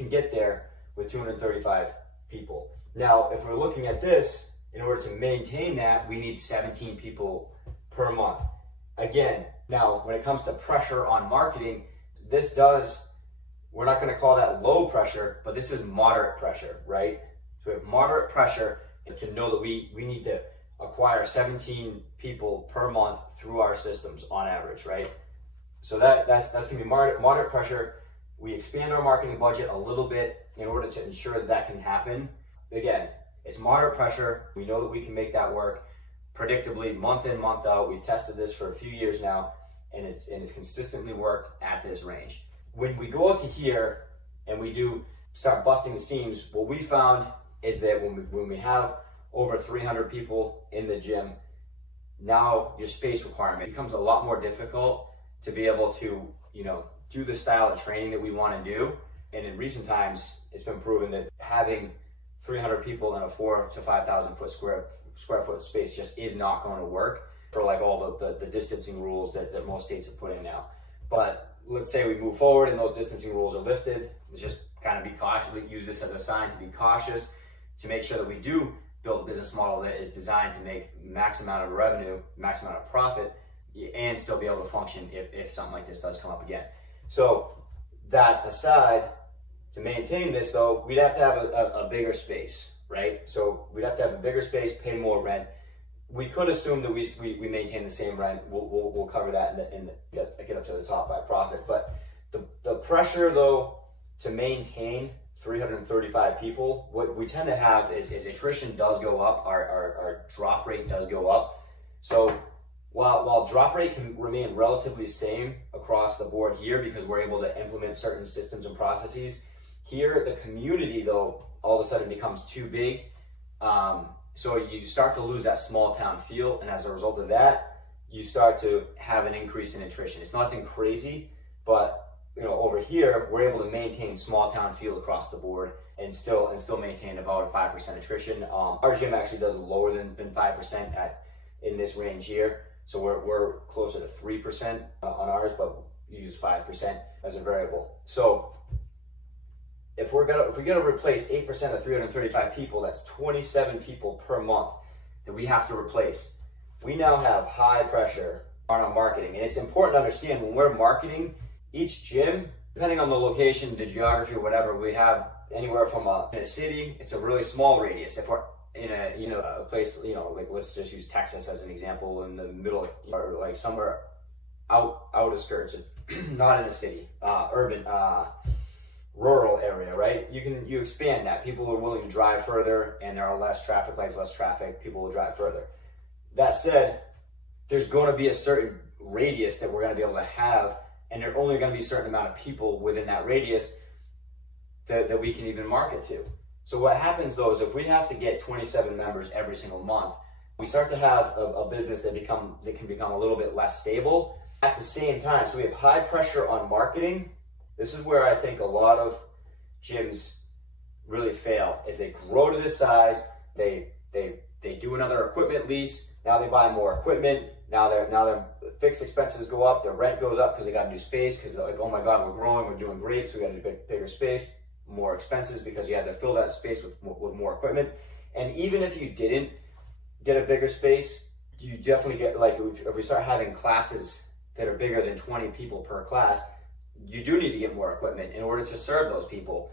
can get there with 235 people. Now, if we're looking at this, in order to maintain that, we need 17 people per month. Again, now when it comes to pressure on marketing, we're not going to call that low pressure, but this is moderate pressure, right? So we have moderate pressure to know that we need to acquire 17 people per month through our systems on average, right? So that's going to be moderate pressure. We expand our marketing budget a little bit in order to ensure that that can happen. Again, it's moderate pressure. We know that we can make that work predictably, month in, month out. We've tested this for a few years now, and it's consistently worked at this range. When we go out to here and we start busting the seams, what we found is that when we have over 300 people in the gym, now your space requirement becomes a lot more difficult to be able to, do the style of training that we want to do. And in recent times, it's been proven that having 300 people in a 4,000 to 5,000 square foot space just is not going to work for like all the distancing rules that most states have put in now. But let's say we move forward and those distancing rules are lifted. Let's just kind of be cautious, use this as a sign to be cautious, to make sure that we do build a business model that is designed to make max amount of revenue, max amount of profit, and still be able to function if something like this does come up again. So that aside, to maintain this though, we'd have to have a bigger space, right? So we'd have to have a bigger space, pay more rent. We could assume that we maintain the same rent. We'll cover that and get up to the top by profit. But the pressure though to maintain 335 people, what we tend to have is attrition does go up, our drop rate does go up. So while drop rate can remain relatively same across the board here because we're able to implement certain systems and processes, here the community though all of a sudden becomes too big. So you start to lose that small town feel, and as a result of that, you start to have an increase in attrition. It's nothing crazy, but over here, we're able to maintain small town feel across the board and still maintain about a 5% attrition. Our gym actually does lower than 5% in this range here. So we're closer to 3% on ours, but we use 5% as a variable. So if we're gonna replace 8% of 335 people, that's 27 people per month that we have to replace. We now have high pressure on our marketing. And it's important to understand when we're marketing, each gym, depending on the location, the geography, or whatever, we have anywhere from in a city, it's a really small radius. If we're in a place, like let's just use Texas as an example, in the middle, or like somewhere out of skirts, not in a city, urban, rural area, right? You expand that. People are willing to drive further, and there are less traffic lights, less traffic, people will drive further. That said, there's going to be a certain radius that we're going to be able to have, and there are only going to be a certain amount of people within that radius that we can even market to. So what happens though is if we have to get 27 members every single month, we start to have a business that can become a little bit less stable. At the same time, so we have high pressure on marketing. This is where I think a lot of gyms really fail, is they grow to this size, they do another equipment lease, now they buy more equipment, now their fixed expenses go up, their rent goes up because they got a new space, because they're like, oh my God, we're growing, we're doing great, so we got a bigger space, more expenses because you had to fill that space with more equipment. And even if you didn't get a bigger space, you definitely get, like if we start having classes that are bigger than 20 people per class, you do need to get more equipment in order to serve those people,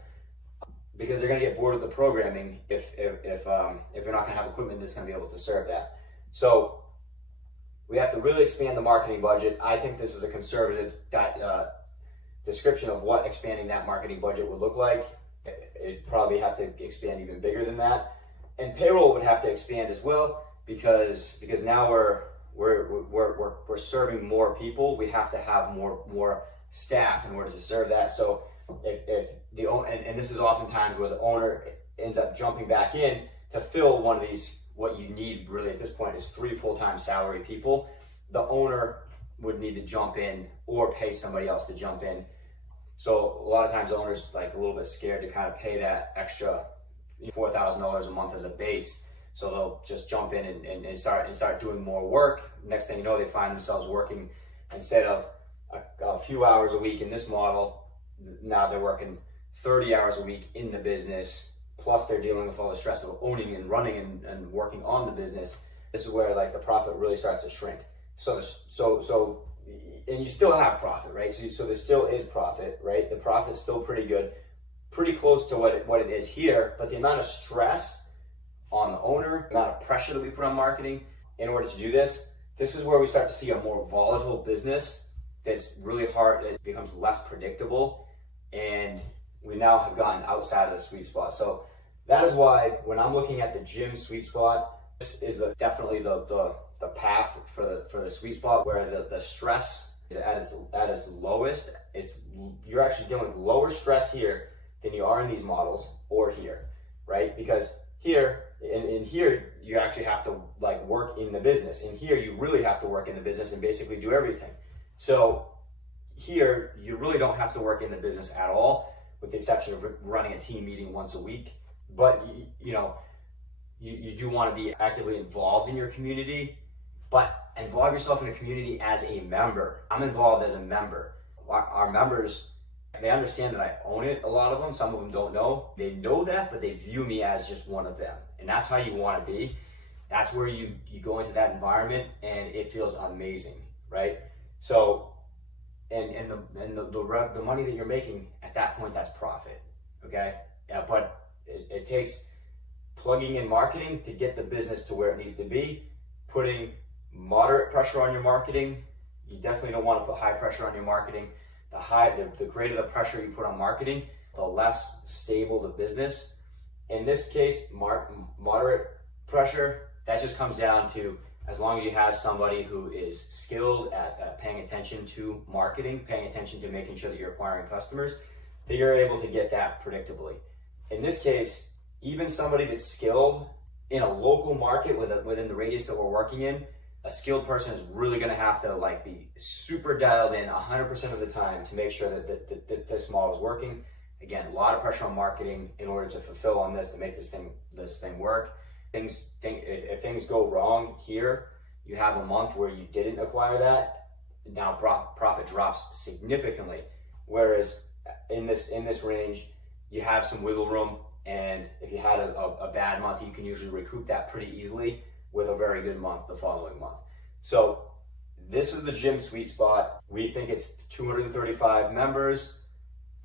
because they're going to get bored of the programming if you're not going to have equipment that's going to be able to serve that. So we have to really expand the marketing budget. I think this is a conservative description of what expanding that marketing budget would look like. It'd probably have to expand even bigger than that, and payroll would have to expand as well because now we're serving more people. We have to have more staff in order to serve that. So if the owner, and this is oftentimes where the owner ends up jumping back in to fill one of these, what you need really at this point is 3 full-time salary people. The owner would need to jump in or pay somebody else to jump in. So a lot of times owners like a little bit scared to kind of pay that extra $4,000 a month as a base. So they'll just jump in and start doing more work. Next thing you know, they find themselves working, instead of a few hours a week in this model, now they're working 30 hours a week in the business, plus they're dealing with all the stress of owning and running and working on the business, this is where like the profit really starts to shrink. And you still have profit, right? So there still is profit, right? The profit's still pretty good, pretty close to what it is here, but the amount of stress on the owner, the amount of pressure that we put on marketing in order to do this is where we start to see a more volatile business that's really hard, it becomes less predictable, and we now have gotten outside of the sweet spot. So that is why when I'm looking at the gym sweet spot, this is definitely the path for the sweet spot where the stress is at its lowest. You're actually dealing with lower stress here than you are in these models or here, right? Because here, in here, you actually have to like work in the business. In here, you really have to work in the business and basically do everything. So here, you really don't have to work in the business at all, with the exception of running a team meeting once a week. But you do want to be actively involved in your community, but involve yourself in a community as a member. I'm involved as a member. Our members, they understand that I own it, a lot of them. Some of them don't know. They know that, but they view me as just one of them. And that's how you want to be. That's where you go into that environment and it feels amazing, right? So, and the money that you're making at that point, that's profit, okay? Yeah, but it takes plugging in marketing to get the business to where it needs to be, putting moderate pressure on your marketing. You definitely don't want to put high pressure on your marketing. The greater the pressure you put on marketing, the less stable the business. In this case, moderate pressure, that just comes down to, as long as you have somebody who is skilled at paying attention to marketing, paying attention to making sure that you're acquiring customers, that you're able to get that predictably. In this case, even somebody that's skilled in a local market within the radius that we're working in, a skilled person is really going to have to like be super dialed in 100% of the time to make sure that this model is working. Again, a lot of pressure on marketing in order to fulfill on this, to make this thing work. If things go wrong here, you have a month where you didn't acquire that, now profit drops significantly. Whereas in this range, you have some wiggle room, and if you had a bad month, you can usually recoup that pretty easily with a very good month the following month. So this is the gym sweet spot. We think it's 235 members,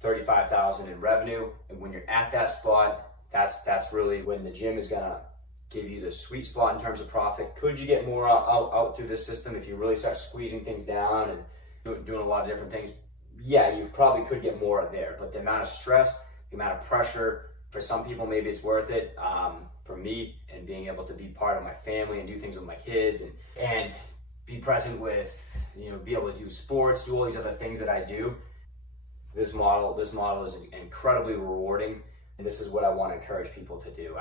35,000 in revenue. And when you're at that spot, that's really when the gym is gonna give you the sweet spot in terms of profit. Could you get more out through this system if you really start squeezing things down and doing a lot of different things? Yeah, you probably could get more there, but the amount of stress, the amount of pressure, for some people, maybe it's worth it. For me, and being able to be part of my family and do things with my kids and be present with, be able to do sports, do all these other things that I do. This model is incredibly rewarding, and this is what I want to encourage people to do.